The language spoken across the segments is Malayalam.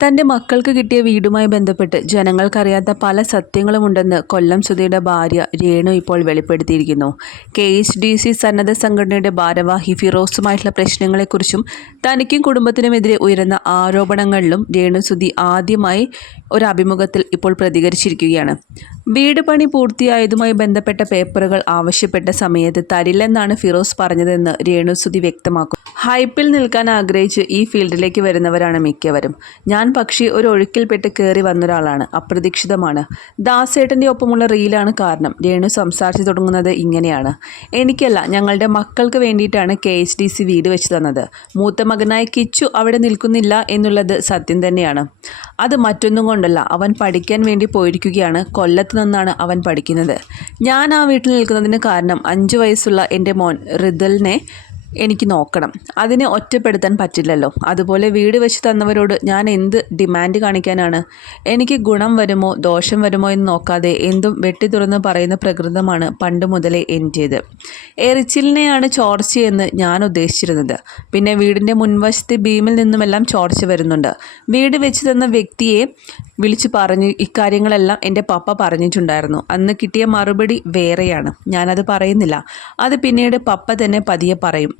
തന്റെ മക്കൾക്ക് കിട്ടിയ വീടുമായി ബന്ധപ്പെട്ട് ജനങ്ങൾക്കറിയാത്ത പല സത്യങ്ങളുമുണ്ടെന്ന് കൊല്ലം സുധയുടെ ഭാര്യ രേണു ഇപ്പോൾ വെളിപ്പെടുത്തിയിരിക്കുന്നു. കെ എച്ച് ഡി സി സന്നദ്ധ സംഘടനയുടെ ഭാരവാഹി ഫിറോസുമായിട്ടുള്ള പ്രശ്നങ്ങളെക്കുറിച്ചും തനിക്കും കുടുംബത്തിനുമെതിരെ ഉയരുന്ന ആരോപണങ്ങളിലും രേണു സുധി ആദ്യമായി ഒരു അഭിമുഖത്തിൽ ഇപ്പോൾ പ്രതികരിച്ചിരിക്കുകയാണ്. വീട് പണി പൂർത്തിയായതുമായി ബന്ധപ്പെട്ട പേപ്പറുകൾ ആവശ്യപ്പെട്ട സമയത്ത് തരില്ലെന്നാണ് ഫിറോസ് പറഞ്ഞതെന്ന് രേണു സുധി വ്യക്തമാക്കും ഹൈപ്പിൽ നിൽക്കാൻ ആഗ്രഹിച്ച് ഈ ഫീൽഡിലേക്ക് വരുന്നവരാണ് മിക്കവരും. ഞാൻ പക്ഷി ഒരു ഒഴുക്കിൽപ്പെട്ട് കയറി വന്നൊരാളാണ്. അപ്രതീക്ഷിതമാണ്. ദാസേട്ടന്റെ ഒപ്പമുള്ള റീലാണ് കാരണം. രേണു സംസാരിച്ചു തുടങ്ങുന്നത് ഇങ്ങനെയാണ്. എനിക്കല്ല ഞങ്ങളുടെ മക്കൾക്ക് വേണ്ടിയിട്ടാണ് കെ എച്ച് ഡി സി വീട് വെച്ച് തന്നത്. മൂത്ത മകനായ കിച്ചു അവിടെ നിൽക്കുന്നില്ല എന്നുള്ളത് സത്യം തന്നെയാണ്. അത് മറ്റൊന്നും കൊണ്ടല്ല. അവൻ പഠിക്കാൻ വേണ്ടി പോയിരിക്കുകയാണ്. കൊല്ലത്ത് നിന്നാണ് അവൻ പഠിക്കുന്നത്. ഞാൻ ആ വീട്ടിൽ നിൽക്കുന്നതിന് കാരണം അഞ്ച് വയസ്സുള്ള എന്റെ മോൻ റിദലിനെ എനിക്ക് നോക്കണം. അതിനെ ഒറ്റപ്പെടുത്താൻ പറ്റില്ലല്ലോ. അതുപോലെ വീട് വെച്ച് തന്നവരോട് ഞാൻ എന്ത് ഡിമാൻഡ് കാണിക്കാനാണ്? എനിക്ക് ഗുണം വരുമോ ദോഷം വരുമോ എന്ന് നോക്കാതെ എന്തും വെട്ടി തുറന്ന് പറയുന്ന പ്രകൃതമാണ് പണ്ട് മുതലേ എന്റേത് എറിച്ചിലിനെയാണ് ചോർച്ചയെന്ന് ഞാൻ ഉദ്ദേശിച്ചിരുന്നത്. പിന്നെ വീടിന്റെ മുൻവശത്തെ ഭീമിൽ നിന്നുമെല്ലാം ചോർച്ച വരുന്നുണ്ട്. വീട് വെച്ച് തന്ന വ്യക്തിയെ വിളിച്ചു പറഞ്ഞു ഇക്കാര്യങ്ങളെല്ലാം എന്റെ പപ്പ പറഞ്ഞിട്ടുണ്ടായിരുന്നു. അന്ന് കിട്ടിയ മറുപടി വേറെയാണ്. ഞാനത് പറയുന്നില്ല. അത് പിന്നീട് പപ്പ തന്നെ പതിയെ പറയും.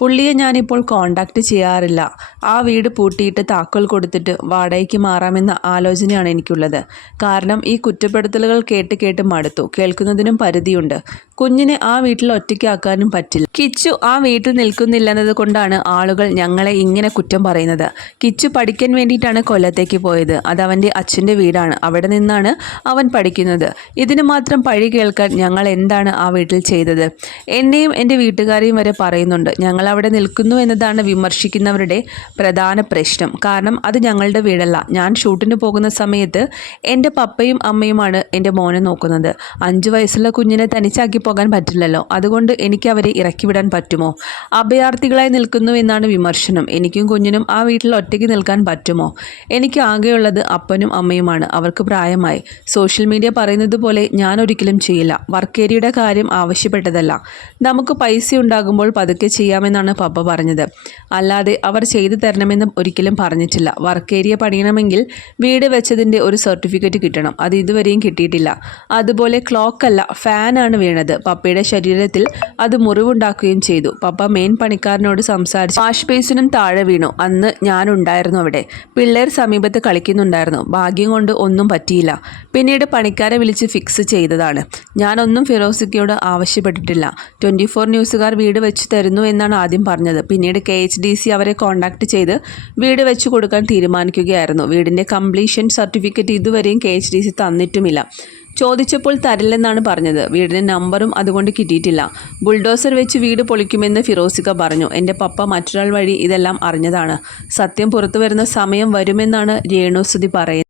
പുള്ളിയെ ഞാനിപ്പോൾ കോണ്ടാക്ട് ചെയ്യാറില്ല. ആ വീട് പൂട്ടിയിട്ട് താക്കോൽ കൊടുത്തിട്ട് വാടകയ്ക്ക് മാറാമെന്ന ആലോചനയാണ് എനിക്കുള്ളത്. കാരണം ഈ കുറ്റപ്പെടുത്തലുകൾ കേട്ട് കേട്ട് മടുത്തു. കേൾക്കുന്നതിനും പരിധിയുണ്ട്. കുഞ്ഞിനെ ആ വീട്ടിൽ ഒറ്റയ്ക്കാക്കാനും പറ്റില്ല. കിച്ചു ആ വീട്ടിൽ നിൽക്കുന്നില്ലെന്നത് കൊണ്ടാണ് ആളുകൾ ഞങ്ങളെ ഇങ്ങനെ കുറ്റം പറയുന്നത്. കിച്ചു പഠിക്കാൻ വേണ്ടിയിട്ടാണ് കൊല്ലത്തേക്ക് പോയത്. അത് അവന്റെ അച്ഛന്റെ വീടാണ്. അവിടെ നിന്നാണ് അവൻ പഠിക്കുന്നത്. ഇതിന് മാത്രം പഴി കേൾക്കാൻ ഞങ്ങൾ എന്താണ് ആ വീട്ടിൽ ചെയ്തത്? എന്നെയും എന്റെ വീട്ടുകാരെയും വരെ പറയുന്നുണ്ട്. ഞങ്ങൾ അവിടെ നിൽക്കുന്നു എന്നതാണ് വിമർശിക്കുന്നവരുടെ പ്രധാന പ്രശ്നം. കാരണം അത് ഞങ്ങളുടെ വീടല്ല. ഞാൻ ഷൂട്ടിന് പോകുന്ന സമയത്ത് എന്റെ പപ്പയും അമ്മയുമാണ് എന്റെ മോനെ നോക്കുന്നത്. അഞ്ച് വയസ്സുള്ള കുഞ്ഞിനെ തനിച്ചാക്കി പോകാൻ പറ്റില്ലല്ലോ. അതുകൊണ്ട് എനിക്ക് അവരെ ഇറക്കി വിടാൻ പറ്റുമോ? അഭയാർത്ഥികളായി നിൽക്കുന്നു എന്നാണ് വിമർശനം. എനിക്കും കുഞ്ഞിനും ആ വീട്ടിൽ ഒറ്റയ്ക്ക് നിൽക്കാൻ പറ്റുമോ? എനിക്ക് ആകെയുള്ളത് അപ്പനും അമ്മയുമാണ്. അവർക്ക് പ്രായമായി. സോഷ്യൽ മീഡിയ പറയുന്നത് പോലെ ഞാൻ ഒരിക്കലും ചെയ്യില്ല. വർക്ക് ഏരിയയുടെ കാര്യം ആവശ്യപ്പെട്ടതല്ല. നമുക്ക് പൈസ ഉണ്ടാകുമ്പോൾ പതുക്കെ ചെയ്യാമെന്നാണ് പപ്പ പറഞ്ഞത്. അല്ലാതെ അവർ ചെയ്തു തരണമെന്നും ഒരിക്കലും പറഞ്ഞിട്ടില്ല. വർക്ക് ഏരിയ പണിയണമെങ്കിൽ വീട് വെച്ചതിന്റെ ഒരു സർട്ടിഫിക്കറ്റ് കിട്ടണം. അത് ഇതുവരെയും കിട്ടിയിട്ടില്ല. അതുപോലെ ക്ലോക്ക് ക്ലോക്കല്ല ഫാനാണ് വീണത്. പപ്പയുടെ ശരീരത്തിൽ അത് മുറിവുണ്ടാക്കുകയും ചെയ്തു. പപ്പ മെയിൻ പണിക്കാരനോട് സംസാരിച്ചു വാഷ് ബേസിനും താഴെ വീണു. അന്ന് ഞാനുണ്ടായിരുന്നു അവിടെ. പിള്ളേർ സമീപത്ത് കളിക്കുന്നുണ്ടായിരുന്നു. ഭാഗ്യം കൊണ്ട് ഒന്നും പറ്റിയില്ല. പിന്നീട് പണിക്കാരെ വിളിച്ച് ഫിക്സ് ചെയ്തതാണ്. ഞാനൊന്നും ഫിറോസിക്കയോട് ആവശ്യപ്പെട്ടിട്ടില്ല. ട്വന്റി ഫോർ ന്യൂസുകാർ വീട് വെച്ച് തരുന്നു എന്നാണ് ആദ്യം പറഞ്ഞത്. പിന്നീട് കെ എച്ച് ഡി സി അവരെ കോൺടാക്ട് ചെയ്ത് വീട് വെച്ച് കൊടുക്കാൻ തീരുമാനിക്കുകയായിരുന്നു. വീടിന്റെ കംപ്ലീഷൻ സർട്ടിഫിക്കറ്റ് ഇതുവരെയും കെ എച്ച് ഡി സി തന്നിട്ടുമില്ല. ചോദിച്ചപ്പോൾ തരില്ലെന്നാണ് പറഞ്ഞത്. വീടിന്റെ നമ്പറും അതുകൊണ്ട് കിട്ടിയിട്ടില്ല. ബുൾഡോസർ വെച്ച് വീട് പൊളിക്കുമെന്ന് ഫിറോസിക്ക പറഞ്ഞു. എന്റെ പപ്പ മറ്റൊരാൾ വഴി ഇതെല്ലാം അറിഞ്ഞതാണ്. സത്യം പുറത്തു വരുന്ന സമയം വരുമെന്നാണ് രേണുസുതി പറയുന്നത്.